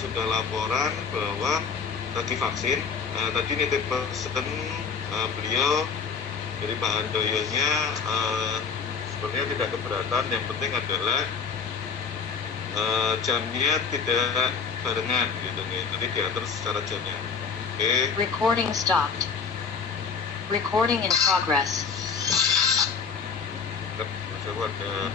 sudah laporan bahwa lagi vaksin. Tadi nitip pesen beliau dari Pak Handoyonya sebenarnya tidak keberatan. Yang penting adalah jamnya tidak barengan gitu nih. Nanti diatur secara jamnya. Oke. Recording stopped. Recording in progress. Coba ada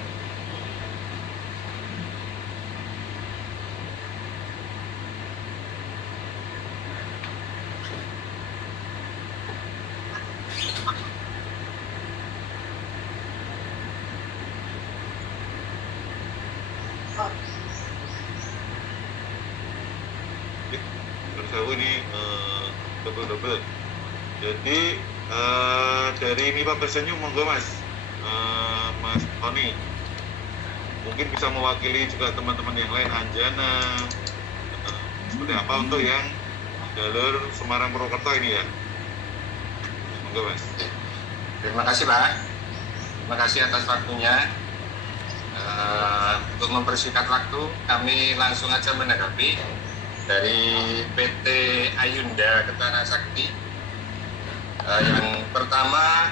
bersewu ini double. Jadi dari MIPA Bersenyum monggo Mas Tony mungkin bisa mewakili juga teman-teman yang lain, Anjana seperti apa untuk yang jalur Semarang Purwokerto ini ya. Monggo Mas. Terima kasih Pak, terima kasih atas waktunya. Untuk mempersingkat waktu, kami langsung aja menanggapi dari PT Ayunda Kencana Sakti. Yang pertama,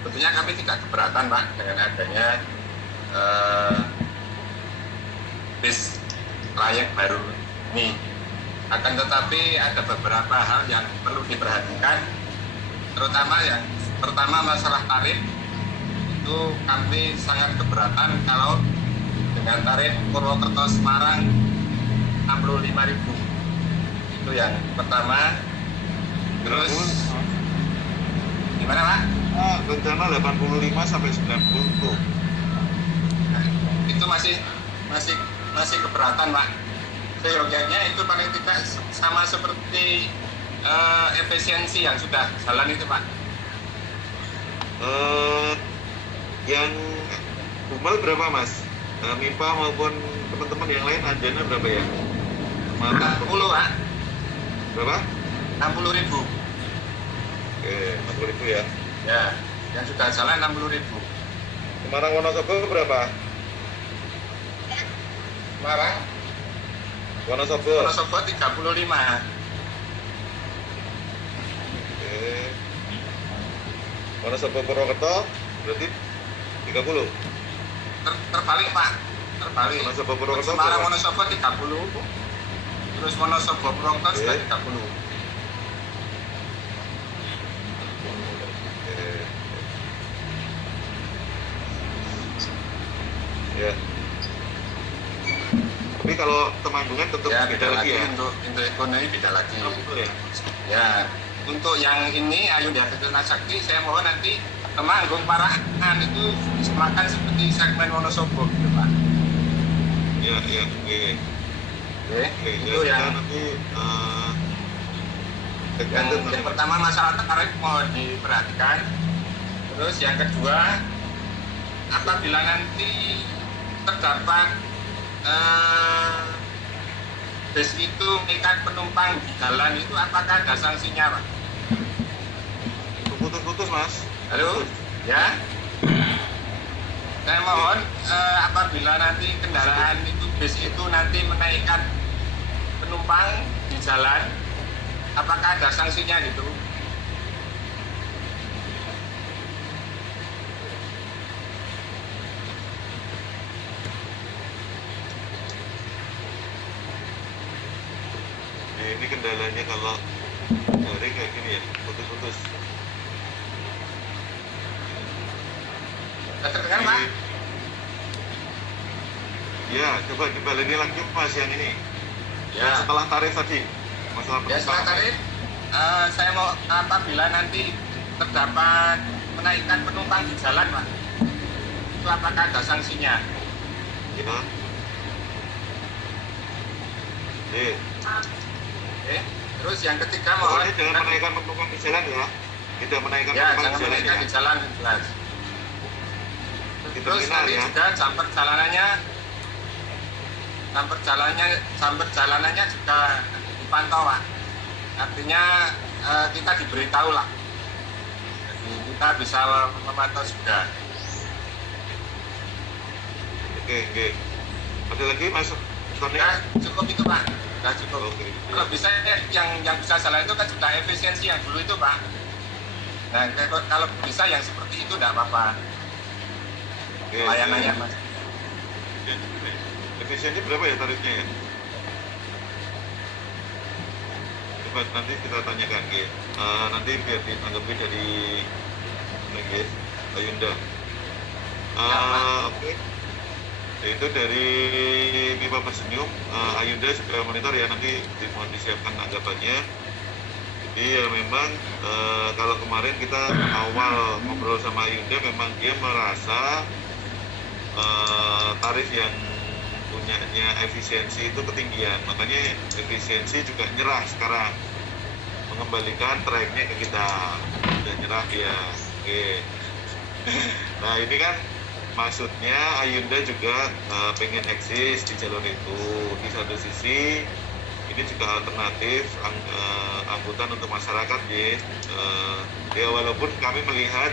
sebetulnya kami tidak keberatan Pak dengan adanya bis layak baru ini. Akan tetapi ada beberapa hal yang perlu diperhatikan, terutama yang pertama masalah tarif. Itu kami sangat keberatan kalau dengan tarif Purwokerto Semarang 65.000. Itu yang pertama. Terus gimana Pak? Rencana 85 sampai 90. Nah, itu masih keberatan Pak. Seyogyanya itu paling tidak sama seperti efisiensi yang sudah jalan itu Pak. Yang Bumal berapa Mas? MIPA maupun teman-teman yang lain Anjana berapa ya? 60 Pak. Berapa? 60.000. Oke, 60.000 ya. Ya, yang sudah jalan 60.000. Semarang Wonosobo berapa? Semarang Wonosobo 35. Oke. Wonosobo Purwokerto berarti 30. Terbalik Pak, terbalik. Wonosobo Purwokerto Semarang berapa? Wonosobo 30. Terus Wonosobo Purwokerto sudah 30. Ya. Tapi kalau Temanggungan tetap Ya, beda lagi ya. Untuk ekonomi beda lagi. Oh, betul ya. Ya, untuk yang ini Ayunda Kencana Sakti saya mohon nanti Temanggung Parahan itu disemakan seperti segmen Wonosobo gitu Pak. Ya, oke. Oke, Itu ya, yang nanti yang pertama masalah tarif mohon diperhatikan. Terus yang kedua, apabila nanti terdapat bis itu mengikat penumpang di jalan itu apakah ada sanksinya Pak? putus-putus Mas. Halo, ya. Saya mohon apabila nanti kendaraan itu bis itu nanti menaikkan penumpang di jalan, apakah ada sanksinya gitu? Ini kendalanya kalau daring kayak gini ya, putus-putus. Terdengar Pak? Ya, coba dibaleni lagi Mas yang ini. Ya. Setelah tarif tadi, masalah Ya setelah tarif, saya mau apabila nanti terdapat menaikkan penumpang di jalan Pak, itu apakah ada sanksinya? Ya. Oke. Terus yang ketiga mohon Pokoknya jangan menaikkan penumpang di jalan ya. Tidak menaikkan ya penumpang jangan di jalan menaikkan ya. di jalan jelas. Di Terus terminal nanti ya. juga jam perjalanannya juga dipantau Pak. Artinya kita diberitahu lah. Jadi kita bisa memantau juga. Oke. Ada lagi Mas Tony? Nah, cukup itu Pak. Nah, cukup. Oke. Kalau bisa yang bisa salah itu kan sudah efisiensi yang dulu itu Pak. Nah, kalau bisa yang seperti itu tidak apa-apa. Layanannya Mas. Efisiensi berapa ya tarifnya ya? Coba nanti kita tanyakan ya. Nanti biar ditanggapi dari Hyundai. Oke. Itu dari Pipa Persenyum, Hyundai segera monitor ya, nanti mohon disiapkan tanggapannya. Jadi ya memang kalau kemarin kita awal ngobrol sama Hyundai, memang dia merasa tarif yang punyanya efisiensi itu ketinggian, makanya efisiensi juga nyerah sekarang, mengembalikan tracknya ke kita, udah nyerah dia. Oke. Nah ini kan maksudnya Hyundai juga pengen eksis di jalur itu. Di satu sisi ini juga alternatif angkutan untuk masyarakat ya. Ya walaupun kami melihat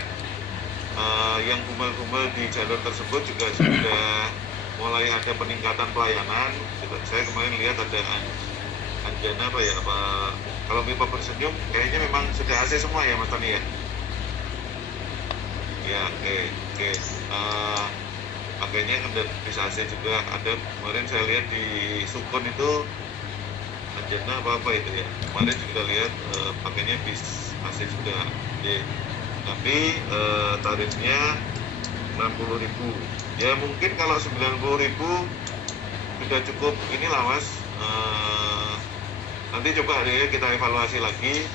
yang gumel-gumel di jalur tersebut juga sudah mulai ada peningkatan pelayanan. Saya kemarin lihat ada Anjana kalau Pipa Persenyum kayaknya memang sudah AC semua ya Mas Tani ya? Ya, oke. Makanya kan bisa AC juga ada. Kemarin saya lihat di Sukun itu Anjana apa itu ya. Kemarin juga lihat pakainya bis AC juga. Tapi tarifnya 60.000. Ya mungkin kalau 90.000 sudah cukup inilah Mas. Nanti coba deh kita evaluasi lagi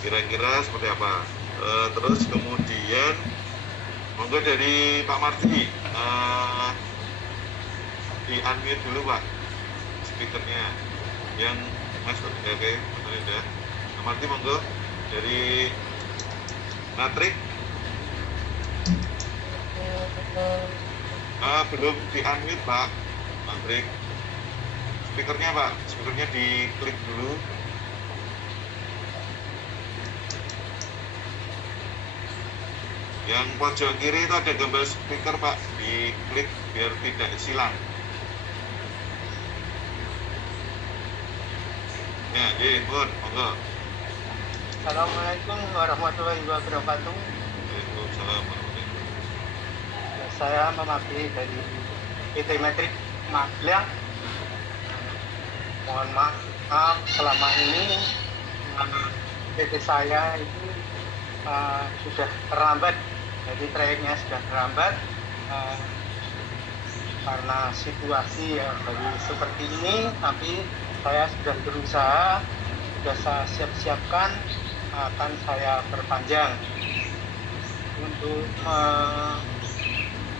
kira-kira seperti apa. Terus kemudian monggo dari Pak Marti di unmute dulu Pak speakernya yang Mas. Oke, udah. Pak Marti monggo dari Matrix. Belum di unmute Pak Matrix. Speakernya Pak, speakernya diklik dulu. Yang pojok kiri itu ada gambar speaker Pak, diklik biar tidak silang. Ya, monggo. Assalamualaikum warahmatullahi wabarakatuh. Waalaikumsalam warahmatullahi wabarakatuh. Saya Mamabdi dari PT Matrix Magelang. Mohon maaf selama ini PT saya itu sudah terlambat, jadi trayeknya sudah terlambat karena situasi ya seperti ini. Tapi saya sudah berusaha, sudah saya siapkan akan saya perpanjang untuk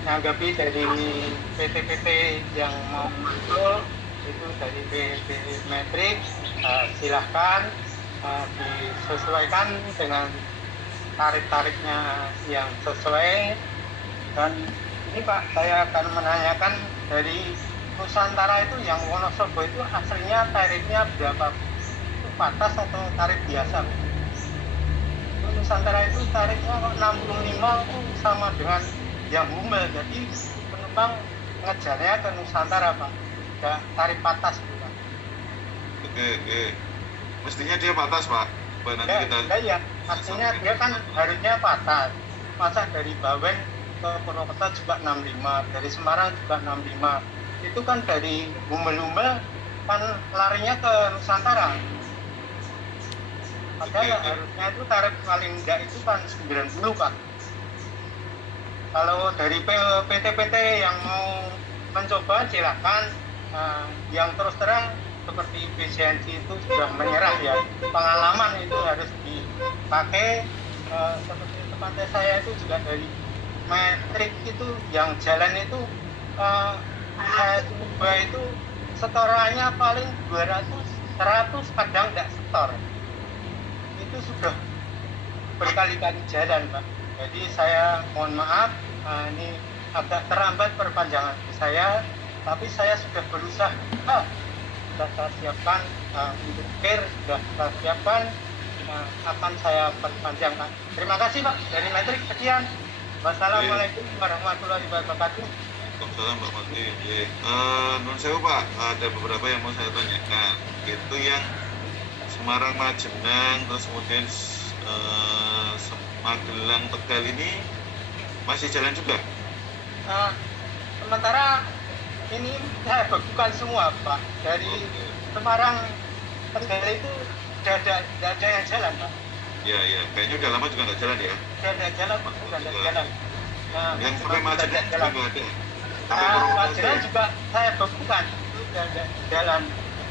menanggapi dari PT-PT yang mau masuk itu dari PT Matrix. Silahkan disesuaikan dengan tarif-tarifnya yang sesuai. Dan ini Pak, saya akan menanyakan dari Nusantara itu yang Wonosobo itu aslinya tarifnya berapa? Itu patas atau tarif biasa? Nusantara itu tarifnya 65 itu sama dengan yang Humel, jadi penumpang ngejarnya ke Nusantara Pak, tidak tarif patas Pak. Oke. Mestinya dia patas Pak. Nanti ya, artinya dia kan harusnya patas. Masa dari Bawen ke Purwokerto juga 65, dari Semarang juga 65. Itu kan dari Humel kan larinya ke Nusantara. Padahal harusnya itu tarif paling enggak itu kan 90 Pak. Kalau dari PT-PT yang mau mencoba silakan. Yang terus terang seperti efisiensi itu sudah menyerah ya. Pengalaman itu harus dipakai. Seperti tempatnya saya itu juga dari Matrix itu yang jalan itu saya coba itu setorannya paling 200-100, kadang nggak setor. Itu sudah berkali-kali jalan Pak. Jadi saya mohon maaf, ini agak terlambat perpanjangan saya, tapi saya sudah berusaha, sudah saya siapkan untuk sudah saya siapkan, akan saya perpanjangkan. Terima kasih Pak dari Matrix, sekian. Wassalamualaikum warahmatullahi wabarakatuh. Waalaikumsalam Pak Mati. Nun sewu Pak, ada beberapa yang mau saya tanyakan. Itu yang Semarang Majenang, terus kemudian Magelang Tegal ini masih jalan juga? Nah, sementara ini saya bukan semua Pak. Dari Oke. Semarang Tegal itu tidak ada yang jalan Pak. Ya, kayaknya udah lama juga nggak jalan ya. Tidak ada jalan Pak, tidak ada jalan. Nah, Yang sampai Majenang tidak juga jalan. nggak ada. Sampai Nah, Purwokerto Magelang ya? juga saya bukan itu tidak ada jalan.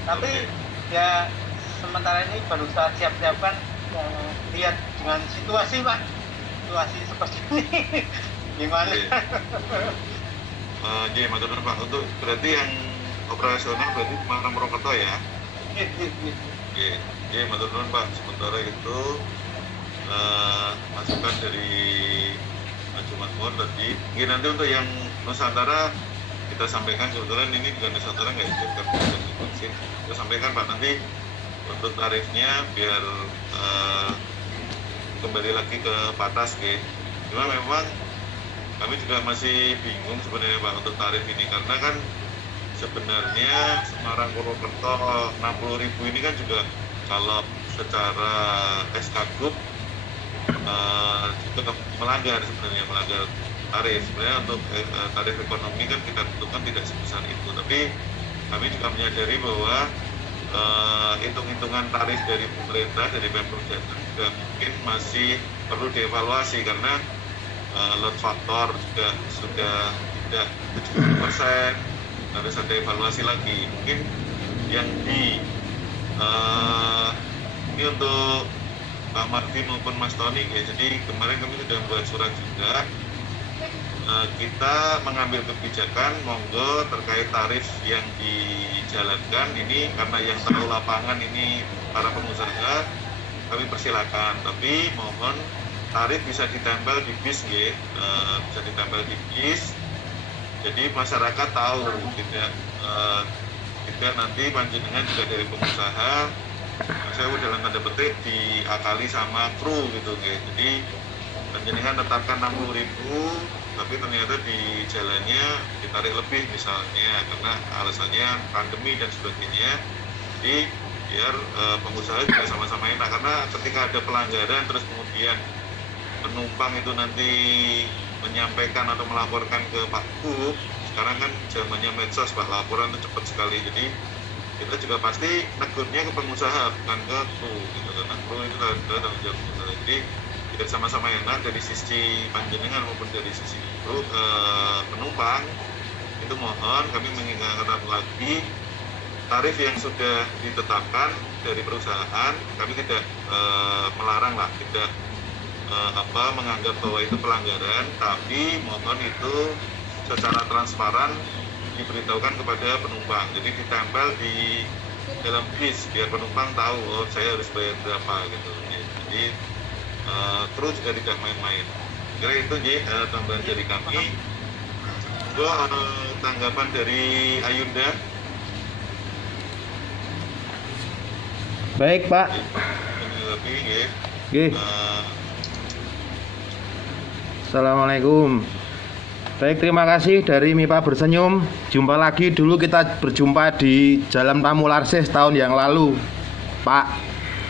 Tapi ya sementara ini baru saya siap-siapkan lihat dengan situasi Pak. Situasi seperti ini gimana? Oke. Jadi matur nuwun Pak, untuk berarti yang operasional berarti Semarang Purwokerto ya? Oke, jadi matur nuwun Pak, sementara itu masukan dari Maju Makmur tadi. Mungkin nanti untuk yang Nusantara kita sampaikan, kebetulan ini juga Nusantara nggak ikut vaksin. Kita sampaikan Pak nanti untuk tarifnya biar kembali lagi ke patas gitu. Cuma memang kami juga masih bingung sebenarnya Pak untuk tarif ini, karena kan sebenarnya Semarang Purwokerto 60.000 ini kan juga kalau secara SK-Group juga melanggar tarif. Sebenarnya untuk tarif ekonomi kan kita tentukan tidak sebesar itu, tapi kami juga menyadari bahwa hitung-hitungan tarif dari pemerintah, dari Pemprov Jateng juga mungkin masih perlu dievaluasi, karena load factor juga sudah tidak 70%, harus ada evaluasi lagi. Mungkin yang ini untuk Pak Martin maupun Mas Tony ya. Jadi kemarin kami sudah membuat surat juga. Kita mengambil kebijakan monggo terkait tarif yang dijalankan ini, karena yang tahu lapangan ini para pengusaha, kami persilakan, tapi mohon tarif bisa ditempel di bis ya, bisa ditempel di bis, jadi masyarakat tahu, tidak nanti panjenengan juga dari pengusaha saya dalam tanda petik diakali sama kru gitu ya. Jadi panjenengan tetapkan 60.000, tapi ternyata di jalannya ditarik lebih misalnya karena alasannya pandemi dan sebagainya. Jadi biar pengusaha juga sama-sama enak, karena ketika ada pelanggaran terus kemudian penumpang itu nanti menyampaikan atau melaporkan ke Pak Gub, sekarang kan zamannya medsos Pak, laporan itu cepat sekali. Jadi kita juga pasti negurnya ke pengusaha bukan ke kru gitu, karena kru itu adalah tanggung jawab pengusaha. Jadi kita sama-sama enak dari sisi panjenengan maupun dari sisi kru, penumpang. Itu mohon kami mengingatkan lagi, tarif yang sudah ditetapkan dari perusahaan kami tidak melarang lah, tidak menganggap bahwa itu pelanggaran, tapi mohon itu secara transparan diberitahukan kepada penumpang. Jadi ditempel di dalam bis biar penumpang tahu, oh saya harus bayar berapa gitu. Jadi kru juga tidak main-main. Kira itu tambahan dari kami. Tanggapan dari Ayunda. Baik Pak. Oke. Assalamualaikum. Baik, terima kasih dari MIPA Bersenyum. Jumpa lagi, dulu kita berjumpa di Jalan Tamularses tahun yang lalu Pak.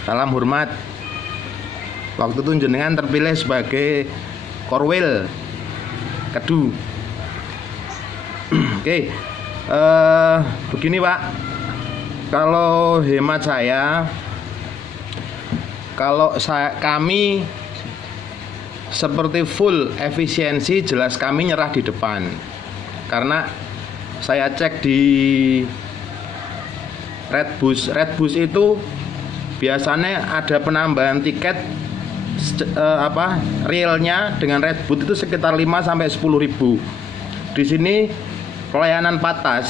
Salam hormat. Waktu itu jenengan terpilih sebagai Korwil Kedu. Oke. Begini Pak, kalau hemat saya, kami seperti full efisiensi, jelas kami nyerah di depan. Karena saya cek di Redbus itu biasanya ada penambahan tiket realnya dengan Redbus itu sekitar 5 sampai 10.000. Di sini pelayanan patas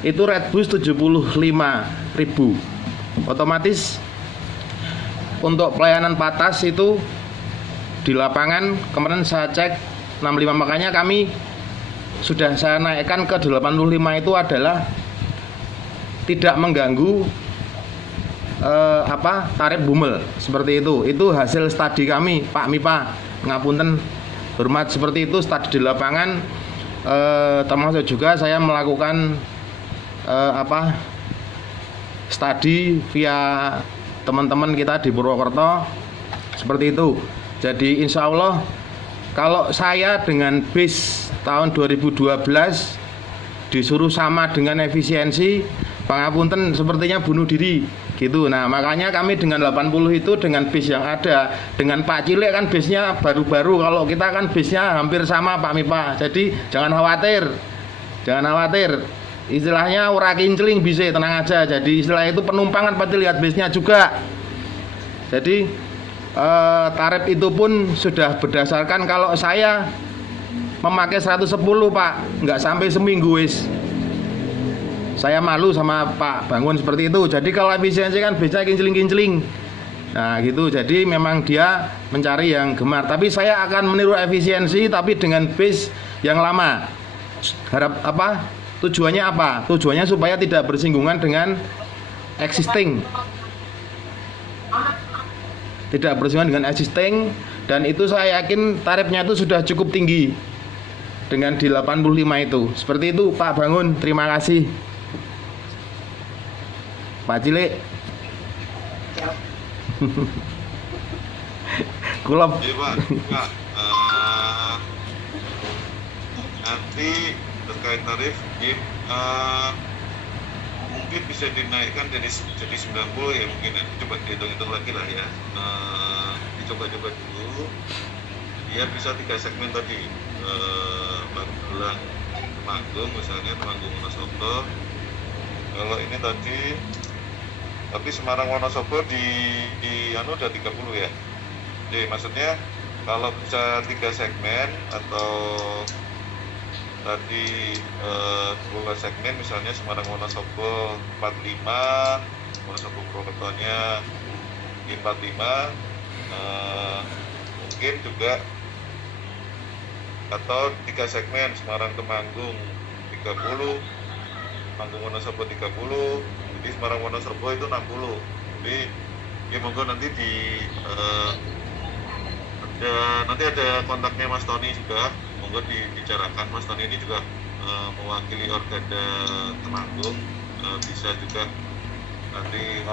itu Redbus 75.000. Otomatis untuk pelayanan patas itu di lapangan kemarin saya cek 65, makanya kami sudah saya naikkan ke 85. Itu adalah tidak mengganggu tarif bumel seperti itu. Itu hasil studi kami Pak MIPA, ngapunten hormat, seperti itu studi di lapangan. termasuk juga saya melakukan studi via teman-teman kita di Purwokerto seperti itu. Jadi insya Allah kalau saya dengan bis tahun 2012 disuruh sama dengan efisiensi, pangapunten sepertinya bunuh diri gitu. Nah makanya kami dengan 80 itu dengan bis yang ada, dengan Pak Cilik kan bisnya baru-baru, kalau kita kan bisnya hampir sama Pak Mipa. Jadi jangan khawatir, istilahnya ora kincling bisa, tenang aja. Jadi istilah itu penumpang kan pasti lihat bisnya juga. Jadi tarif itu pun sudah berdasarkan kalau saya memakai 110 Pak, nggak sampai seminggu wis. Saya malu sama Pak Bangun seperti itu. Jadi kalau efisiensi kan bisnya kincling-kincling. Nah gitu, jadi memang dia mencari yang gemar. Tapi saya akan meniru efisiensi tapi dengan bis yang lama. Tujuannya apa? Tujuannya supaya tidak bersinggungan dengan existing. Tidak bersinggungan dengan existing, dan itu saya yakin tarifnya itu sudah cukup tinggi dengan di 85 itu. Seperti itu Pak Bangun, terima kasih. Pak Cilik. Kulop. Iya Pak. Nanti terkait tarif, mungkin bisa dinaikkan jadi 90 ya, mungkin nanti coba dihitung-hitung lagi lah ya. Dicoba-coba dulu. Dia bisa 3 segmen tadi. Magelang, Temanggung misalnya, Temanggung Wonosobo. Kalau ini tadi, tapi Semarang Wonosobo di udah 30 ya. Jadi maksudnya kalau bisa 3 segmen atau tadi 2 segmen misalnya Semarang Wonosobo 45, Wonosobo Purwokertonya 45, mungkin juga, atau 3 segmen Semarang Temanggung 30, Temanggung Wonosobo 30, jadi Semarang Wonosobo itu 60. Jadi ya monggo nanti nanti ada kontaknya Mas Tony juga, monggo dibicarakan. Mas Tony ini juga mewakili Organda Temanggung, bisa juga nanti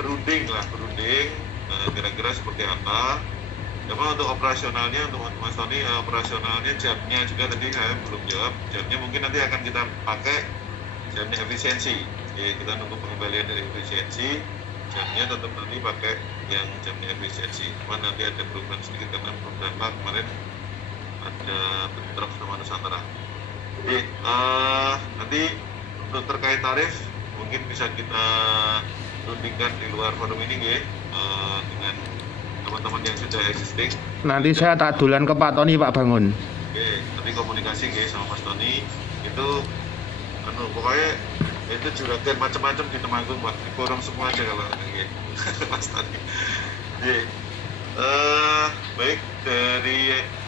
berunding kira-kira seperti apa. Untuk operasionalnya, untuk Mas Tony, operasionalnya jamnya juga tadi saya belum jawab. Jamnya mungkin nanti akan kita pakai jamnya efisiensi. Ya, kita nunggu pengembalian dari efisiensi. Jamnya tetap nanti pakai yang jamnya efisiensi. Cuma nanti ada perubahan sedikit karena beberapa kemarin ada bentrok sama Nusantara. Jadi nanti untuk terkait tarif mungkin bisa kita rundingkan di luar forum ini ya, dengan teman-teman yang sudah existing. Nanti saya tak dulan ke Pak Tony, Pak Bangun. Oke, nanti komunikasi sama Mas Tony. Itu pokoknya itu juragan macam-macam di Temanggung Pak, di forum semua aja kalau Mas Tony. Baik,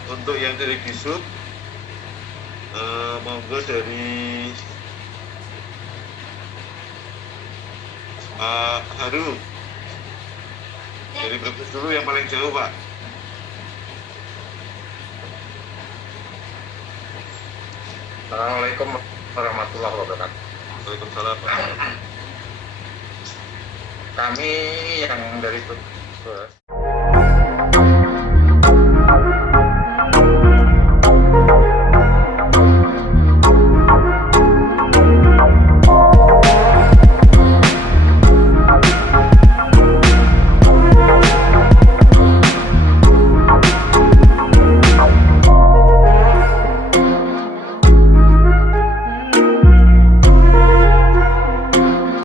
untuk yang dari Disub, monggo dari Haru. Dari Brebes dulu yang paling jauh Pak. Assalamualaikum warahmatullahi wabarakatuh. Waalaikumsalam Pak. Kami yang dari Brebes